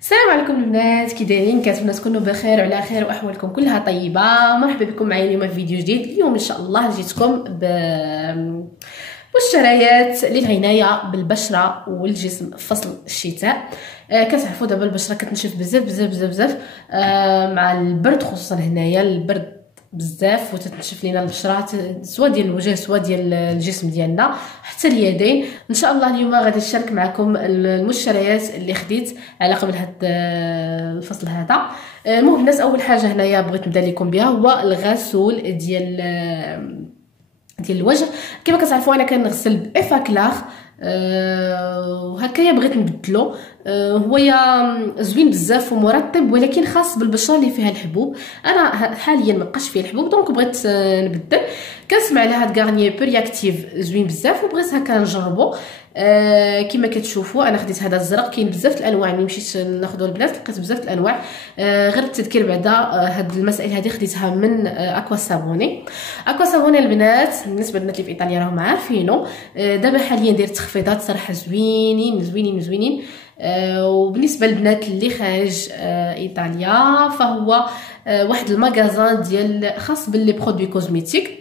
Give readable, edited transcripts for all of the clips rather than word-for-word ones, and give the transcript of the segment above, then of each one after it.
السلام عليكم البنات، كي دايرين؟ كنتمنى تكونوا بخير وعلى خير واحوالكم كلها طيبه. مرحبا بكم معايا اليوم في فيديو جديد. اليوم ان شاء الله جيتكم مشتريات للعنايه بالبشره والجسم في فصل الشتاء. كتعرفوا دابا البشره كتنشف بزاف بزاف بزاف بزاف، مع البرد، خصوصا هنايا البرد بزاف وتتنشف لينا البشره، سواء ديال الوجه سواء ديال الجسم ديالنا حتى اليدين. ان شاء الله اليوم غادي نشارك معكم المشتريات اللي خديت على قبل هذا الفصل هذا. المهم الناس، اول حاجه هنايا بغيت نبدا لكم بها هو الغسول ديال الوجه. كما كتعرفوا انا كنغسل بافاكلاغ، وهكايا بغيت نبدلو. هو زوين بزاف ومرطب، ولكن خاص بالبشره اللي فيها الحبوب. انا حاليا مابقاش فيه الحبوب، دونك بغيت نبدل. كنسمع على هاد غارنيي بيرياكتيف زوين بزاف وبغيت هكا نجربو. كما كتشوفوا انا خديت هذا الزرق، كاين بزاف الانواع. ملي مشيت ناخذو البنات لقيت بزاف الانواع. غير التذكير بعدا، هاد المسائل هذه خديتها من اكوا سافوني. اكوا سافوني البنات بالنسبه للبنات اللي في ايطاليا راهم عارفينه. دابا حاليا داير تخفيضات صراحه زوينين زوينين زوينين. وبالنسبه للبنات اللي خارج ايطاليا فهو واحد المغازان ديال خاص باللي برودوي كوزميتيك،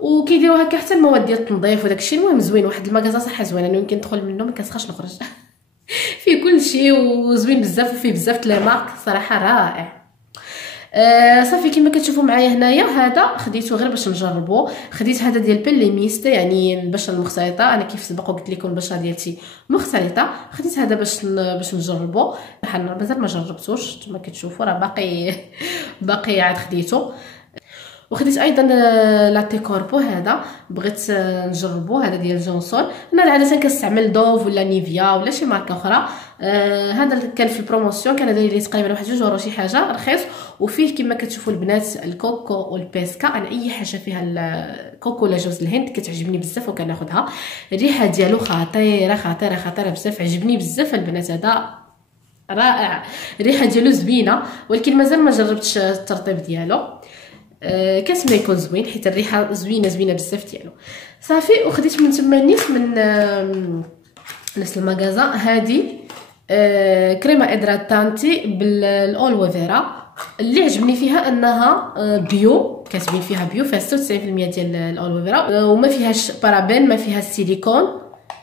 وكيديروا هكا حتى المواد ديال التنظيف وداكشي. المهم زوين، واحد المغازا صح زوين، انا يمكن ندخل منه ما كنسخاش نخرج. فيه كل شيء وزوين بزاف، وفيه بزاف لي مارك صراحه رائع. صافي كما كتشوفوا معايا هنايا هذا خديته غير باش نجربه. خديت هذا ديال بيلي ميست، يعني البشره المختلطه. انا كيف سبق وقلت لكم البشره ديالتي مختلطه، خديت هذا باش نجربه. مازال ما جربتوش كما كتشوفوا، راه باقي عاد خديته. وخديت ايضا لاتي كوربو، هذا بغيت نجربو. هذا ديال جونسون. انا عاده كنستعمل دوف ولا نيفيا ولا شي ماركه اخرى. هذا كان في البروموسيون، كان داير لي تقريبا واحد 2 يورو شي حاجه، رخيص. وفيه كما كتشوفوا البنات الكوكو والبيسكا. انا اي حاجه فيها الكوكو ولا جوز الهند كتعجبني بزاف وكناخذها. الريحه ديالو خطيره خطيره خطيره بزاف، عجبني بزاف البنات. هذا رائع، الريحه ديالو زوينه، ولكن مازال ما جربتش الترطيب ديالو. كنتمنى يكون زوين حيت الريحه زوينه زوينه بزاف ديالو. صافي وخديت من تما نيت من نفس المغازا هذه كريمه ادراتانتي بالالوي فيرا. اللي عجبني فيها انها بيو، كاتبين فيها بيو، فيها 96% ديال الالوي فيرا، وما فيهاش بارابين، ما فيهاش سيليكون،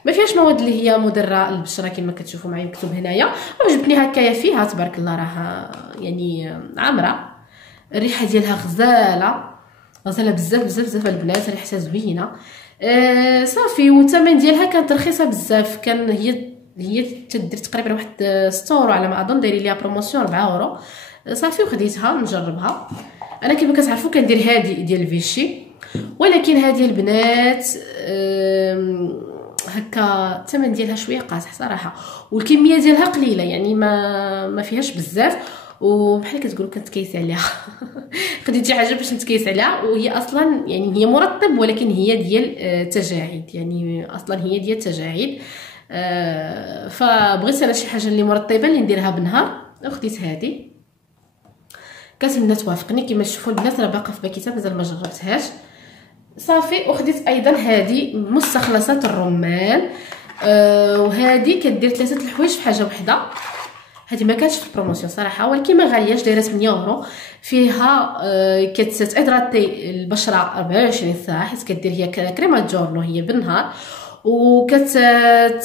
ما فيهاش مواد اللي هي مضره للبشره كما كتشوفوا معايا مكتوب هنايا. وعجبتني هكايا فيها تبارك الله، راه يعني عامره. الريحه ديالها غزاله غزاله بزاف بزاف بزاف البنات، ريحتها زوينه. صافي والثمن ديالها كانت رخيصه بزاف. كان هي تدير تقريبا واحد 6 يورو على ما اظن، دايرين ليها بروموسيون 4 يورو. صافي وخديتها نجربها. انا كما كتعرفوا كندير هذه ديال فيشي، ولكن هذه البنات هكا الثمن ديالها شويه قاصح صراحه، والكميه ديالها قليله، يعني ما فيهاش بزاف، وبحال كتقولوا كنتكيس عليها. خديت شي حاجه باش نتكيس عليها، وهي اصلا يعني هي مرطب، ولكن هي ديال تجاعيد، يعني اصلا هي ديال تجاعيد. فبغيت انا شي حاجه اللي مرطبه اللي نديرها بالنهار، وخديت هذه. كنتمنى توافقني. كما تشوفوا البنات راه باقا في باكيتها مازال ما جربتهاش. صافي وخديت ايضا هذه مستخلصات الرمان. وهذه كدير 3 الحوايج في حاجه وحده. هذه ما كانتش في البروموسيون صراحه، ولكن ما غالياش، دايره 8 يورو. فيها كتادراتي البشره 24 ساعه، حيت كدير هي كريمه جورنو هي بالنهار،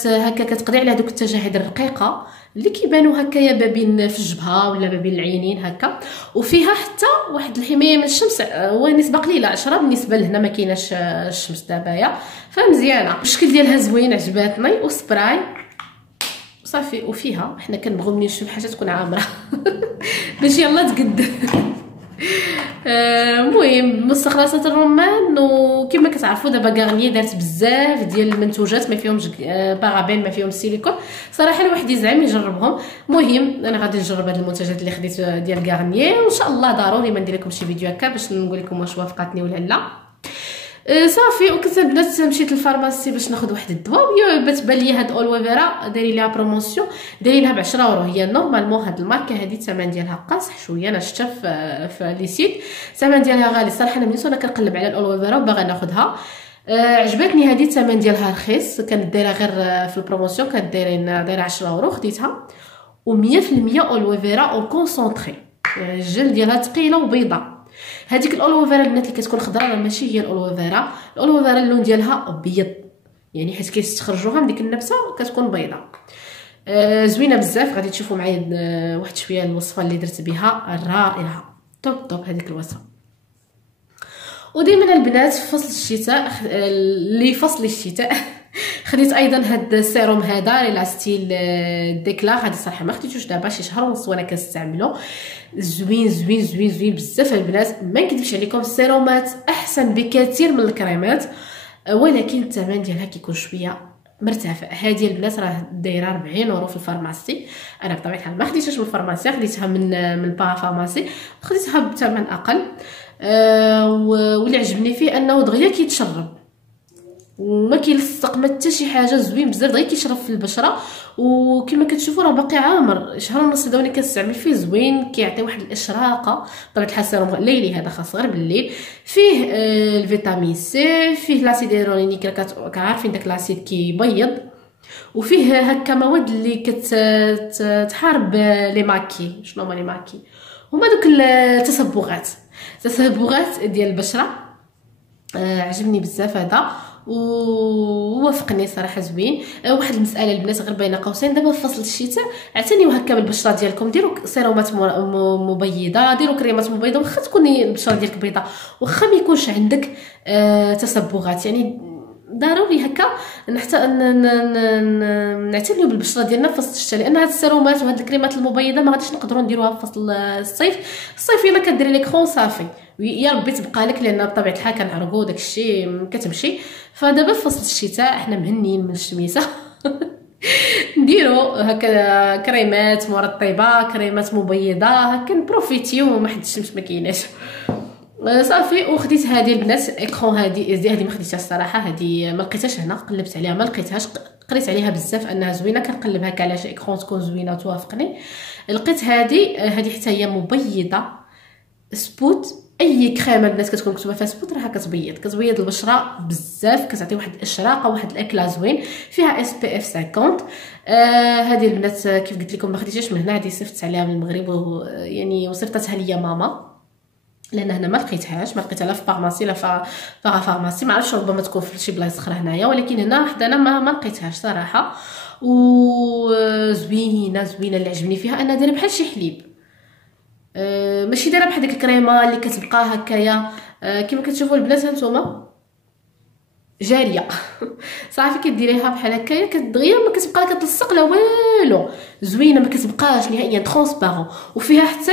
هكا كتقضي على دوك التجاعيد الرقيقه اللي كيبانوا هكايا ما بين في الجبهه ولا ما بين العينين هكا. وفيها حتى واحد الحمايه من الشمس، ونسبه قليله 10 بالنسبه لهنا ما كايناش الشمس دابايا، فمزيانه. الشكل ديالها زوين عجباتني، وسبراي صافي. وفيها حنا كنبغيو ملي نشوف حاجه تكون عامره باش يلا تقد. المهم مستخلصات الرمان. وكما كتعرفوا دابا غارنيي دارت بزاف ديال المنتوجات ما فيهمش بارابين، ما فيهمش سيليكون. صراحه الواحد يزعم يجربهم. المهم انا غادي نجرب هاد المنتوجات اللي خديت ديال غارنيي، وان شاء الله ضروري ما ندير لكم شي فيديو هكا باش نقول لكم واش وافقتني ولا لا. صافي وكنت البنات مشيت للفارماسي باش ناخذ واحد الدواء، بان لي هاد اولوي فيرا دايرين ليها بروموسيون، دايرين لها ب 10 يورو. هي نورمالمون هاد الماركه هادي الثمن ديالها قاصح شويه، انا شفتها في لي سيت الثمن ديالها غالي صراحه. انا ملي كنقلب على الاولوي فيرا وباغا ناخذها، عجبتني هادي الثمن ديالها رخيص، كانت دايره غير في البروموسيون، كانت دايره 10 يورو، خديتها. و100% اولوي فيرا او كونسونطري، يعني الجل ديالها ثقيله وبيضاء. هذيك الالوي فيرا البنات اللي كتكون خضراء راه ماشي هي الالوي فيرا. الالوي فيرا اللون ديالها ابيض، يعني حيت كيستخرجوها من ديك النبته كتكون بيضاء. زوينه بزاف. غادي تشوفوا معايا واحد شويه الوصفه اللي درت بها رائعه، توب هذيك الوصفه. ودائما البنات في فصل الشتاء اللي فصل الشتاء خديت ايضا هاد السيروم هذا اللي لاستيل ديكلا. هذه صراحه ما خديتوش دابا شي شهر ونص وانا كنستعملو، زوين زوين زوين زوين بزاف البنات. ما نكذبش عليكم السيرومات احسن بكثير من الكريمات، ولكن الثمن ديالها كيكون شويه مرتفع. هذه البنات راه دايره 40 اورو في الفارماسي. انا بطبيعه الحال ما خديتهاش من الفارماسي، خديتها من البارافارماسي، خديتها بثمن اقل. واللي عجبني فيه انه دغيا كيتشرب وما كيلصق ما حتى شي حاجه، زوين بزاف دغيا كيشرب في البشره. وكما كتشوفوا راه باقي عامر، شهر ونص هذا وانا كنستعمل فيه، زوين كيعطي واحد الاشراقه. طبعا الحال سيروم ليلي هذا خاص غير بالليل. فيه الفيتامين سي، فيه لاسيد هيرونيك كعارفين داك لاسيد كيبيض، وفيه هكا مواد اللي كتحارب لي ماكي. شنو هما لي ماكي؟ هما دوك التصبغات ديال البشره. عجبني بزاف هذا ووافقني صراحه زوين. واحد المساله البنات غير بين قوسين، دابا في فصل الشتاء اعتنيو هكا بالبشره ديالكم، ديروا سيرومات مبيضه، ديروا كريمات مبيضه، واخا تكون البشره ديالك بيضاء، واخا ما يكونش عندك تصبغات، يعني ضروري هكا حتى نعتنيو بالبشره ديالنا في فصل الشتاء. لان هاد السيرومات وهاد الكريمات المبيضه ما غاديش نقدروا نديروها في فصل الصيف. يلا كديري لك كرون صافي يا ربي تبقى لك، لان بطبيعه الحال كنعرقوا داكشي كتمشي. فدابا في فصل الشتاء احنا مهنيين من الشميسه نديروا هكا كريمات مرطبه، كريمات مبيضه، هكا نبروفيتيو ما حد الشمس ما كايناش صافي. وخديت هذه البنات اكرون، هذه ما خديتهاش الصراحه، هذه ما لقيتهاش هنا، قلبت عليها ما لقيتهاش، قريت عليها بزاف انها زوينه، كنقلب هكا على شي اكرون تكون زوينه وتوافقني. لقيت هذه حتى هي مبيضه سبوت. اي كريمه البنات كتكون مكتوبه فيها سبوت راها كتبيض البشره بزاف، كتعطي واحد الاشراقه واحد الاكله زوين. فيها اس بي اف 50. هذه البنات كيف قلت لكم ما خديتهاش من هنا، هذه صيفط عليها من المغرب يعني وصيفطتها ليا ماما، لان هنا ما لقيتها لا في فارماسي لا في فارماسي، ما عرفتش ربما تكون في شي بلايص اخرى هنايا، ولكن هنا حدانا ما لقيتهاش صراحه. وزوينه اللي عجبني فيها انها دايره بحال شي حليب، ماشي دايره بحال ديك الكريمه اللي كتبقى هكايا كما كتشوفوا البنات هانتوما جاريه صافي كديريها بحال هكايا كدغيا ما كتبقى لك تلصق لا والو، زوينه ما كتبقاش نهائيا ترونسبارون. وفيها حتى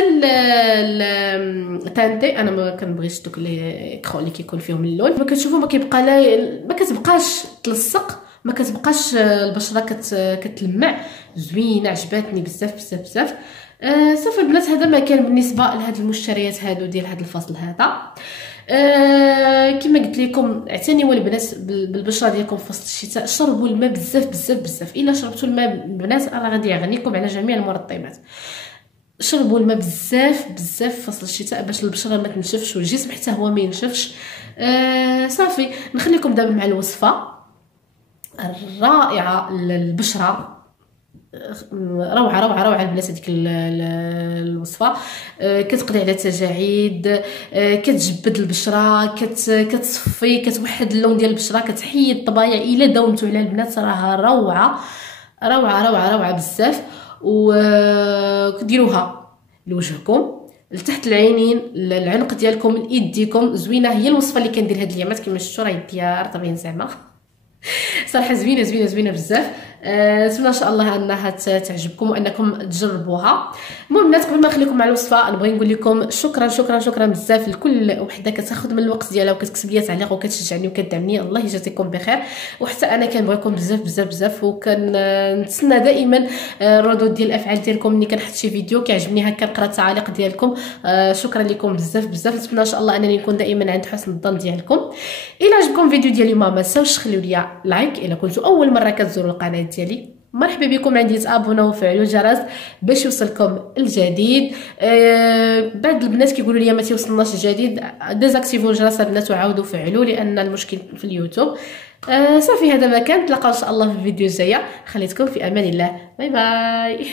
التانتي، انا ما كنبغيش دوك لي كرو اللي كيكون فيهم اللون، ما كتشوفوا ما كيبقى ما كتبقاش تلصق، ما كتبقاش البشره كتلمع. زوينه عجباتني بزاف بزاف بزاف. صافي البنات هذا ما كان بالنسبه لهاد المشتريات هادو ديال هاد الفصل هذا. كما قلت لكم اعتنيوا البنات بالبشره ديالكم في فصل الشتاء، شربوا الماء بزاف بزاف بزاف. الا شربتوا الماء البنات راه غادي يغنيكم على جميع المرطبات. شربوا الماء بزاف بزاف في فصل الشتاء باش البشره ما تنشفش والجسم حتى هو ما ينشفش. صافي نخليكم دابا مع الوصفه الرائعه للبشره، روعه البنات. هذيك الوصفه كتقضي على التجاعيد، كتجبد البشره، كتصفي، كتوحد اللون ديال البشره، كتحيد الطبايع. الا داومتوا على البنات راها روعه بزاف. وديروها لوجهكم، لتحت العينين، العنق ديالكم، الايديكم. زوينه هي الوصفه اللي كندير هاد الايامات كما شفتوا راه يديها طبيعي زعما صراحه زوينه بزاف. نتمنى ان شاء الله انها تعجبكم وانكم تجربوها. المهم الناس قبل ما نخليكم مع الوصفه نبغي نقول لكم شكرا بزاف لكل وحده كتاخذ من الوقت ديالها وكتكتب لي تعليق وكتشجعني وكتدعمني. الله يجازيكم بخير. وحتى انا كنبغيكم بزاف وكنتسنى دائما الردود ديال الافعال ديالكم ملي كنحط شي فيديو كيعجبني هكا نقرا التعاليق ديالكم. شكرا لكم بزاف. نتمنى ان شاء الله انني نكون دائما عند حسن الظن ديالكم. الى عجبكم الفيديو ديالي ما تنساوش تخليو لي لايك. الى كنتوا اول مره كتزوروا القناه ديالي مرحبا بكم، عندي تابوناو وفعلوا الجرس باش يوصلكم الجديد. بعض البنات كيقولوا لي ما توصلناش الجديد، ديزاكتيفوا الجرس البنات وعاودوا فعلوا لان المشكل في اليوتيوب. صافي هذا ما كان، نتلاقاو ان شاء الله في الفيديو الجايه. خليتكم في امان الله، باي باي.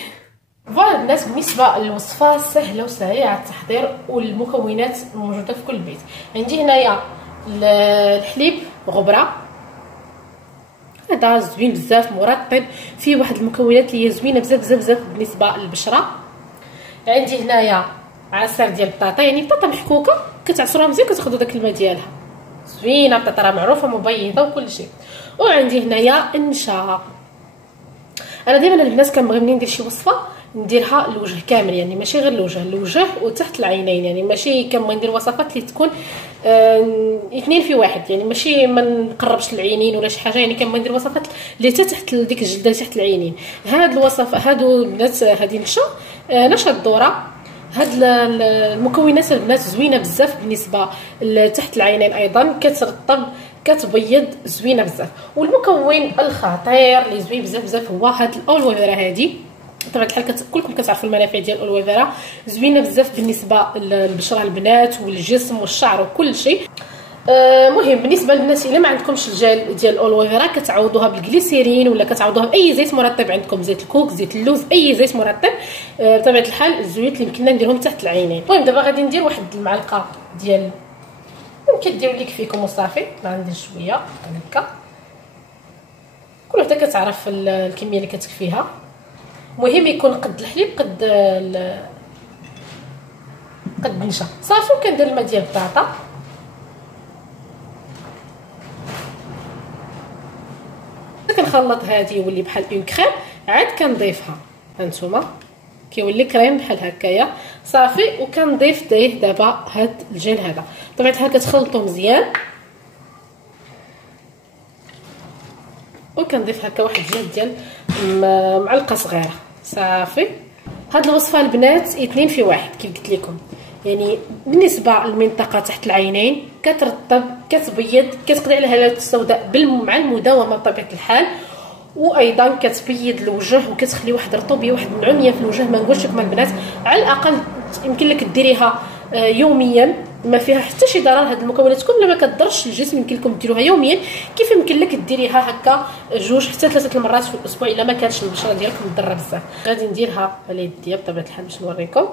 فوالا الناس، بالنسبه للوصفه سهله وسريعه التحضير والمكونات موجوده في كل بيت. عندي هنايا الحليب غبره، هذا زوين بزاف مرطب، فيه واحد المكونات اللي هي زوينه بزاف بزاف بزاف بالنسبه للبشره. عندي هنايا عصير ديال البطاطا، يعني بطاطا محكوكه كتعصروها مزيان كتاخذوا داك الماء ديالها، زوينه بطاطا راه معروفه مبيضه وكل شيء. وعندي هنايا النشا. انا دائما البنات كنبغي ملي ندير شي وصفه نديرها الوجه كامل، يعني ماشي غير الوجه وتحت العينين، يعني ماشي كنبغي ندير وصفات اللي تكون اثنين في واحد، يعني ماشي ما نقربش العينين ولا شي حاجه، يعني كنبغي ندير وصفات اللي تحت ديك الجلده تحت العينين. هاد الوصفه هادو البنات، هادي نشا الذره. هاد المكونات البنات زوينه بزاف بالنسبه لتحت العينين، ايضا كترطب كتبيض، زوينه بزاف. والمكون الخطير اللي زوين بزاف بزاف هو هاد الاولوفيرا. هادي بطبيعه الحال كلكم كتعرفوا المنافع ديال الاولوفيرا، زوينه بزاف بالنسبه للبشره البنات والجسم والشعر وكل شيء. مهم بالنسبه للناس الا ما عندكمش الجل ديال الاولوفيرا كتعوضوها بالجليسيرين ولا كتعوضوها باي زيت مرطب عندكم، زيت الكوك، زيت اللوز، اي زيت مرطب. بطبيعه الحال الزيوت اللي يمكننا نديرهم تحت العينين. المهم دابا غادي ندير واحد المعلقه ديال، يمكن ديروا اللي يكفيكم وصافي. غندير شويه هكا، كل وحده كتعرف الكميه اللي كتكفيها. المهم يكون قد الحليب قد النشا صافي. وكندير الماء ديال البطاطا، كنخلط هادي يولي بحال اون كريم، عاد كنضيفها هانتوما كيولي كريم بحال هكايا صافي. وكنضيف دابا هاد الجيل هذا، بطبيعه الحال كتخلطوا مزيان. وكنضيف هكا واحد الجيل ديال معلقه صغيره صافي. هاد الوصفه البنات اثنين في واحد كيف قلت لكم، يعني بالنسبه للمنطقه تحت العينين كترطب كتبيض، كتقضي على الهالات السوداء مع المداومه بطبيعه الحال، وايضا كتبيض الوجه وكتخلي واحد الرطوبيه واحد النعوميه في الوجه. ما نقولش لكم البنات على الاقل يمكن لك ديريها يوميا، ما فيها حتى شي ضرر. هاد المكونات كلها ما كتضرش الجسم، يمكن لكم ديروها يوميا كيف يمكن لك ديريها هكا 2 حتى 3 المرات في الاسبوع الا ما كانتش البشره ديالكم مضره بزاف. غادي نديرها على يديا بطبيعه الحال باش نوريكم.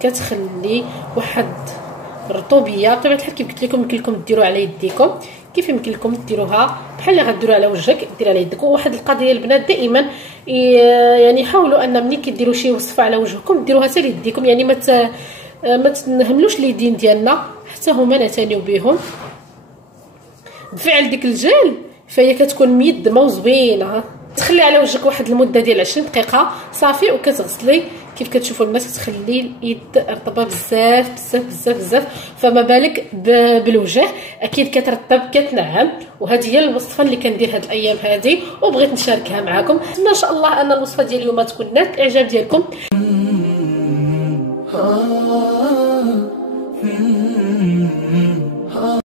كتخلي واحد الرطوبيه بطبيعه الحال كيف قلت لكم. يمكن لكم ديروها على يديكم كيف يمكن لكم ديروها بحال اللي غديروها على وجهك دير على يدك. وواحد القضيه البنات دائما يعني حاولوا ان ملي كديروا شي وصفه على وجهكم ديروها حتى ليديكم، يعني ما تنهملوش اليدين ديالنا حتى هما نعتنيو بهم. بفعل ديك الجل فهي كتكون ميدمه وزوينه. تخلي على وجهك واحد المده ديال 20 دقيقه صافي. وكتغسلي كيف كتشوفوا الناس كتخلي اليد رطبه بزاف بزاف بزاف بزاف، فما بالك بالوجه اكيد كترطب كتنعم. وهذه هي الوصفه اللي كندير هاد الايام هذه وبغيت نشاركها معكم. نتمنى ان شاء الله ان الوصفه ديال اليوم تكون نالت الاعجاب ديالكم.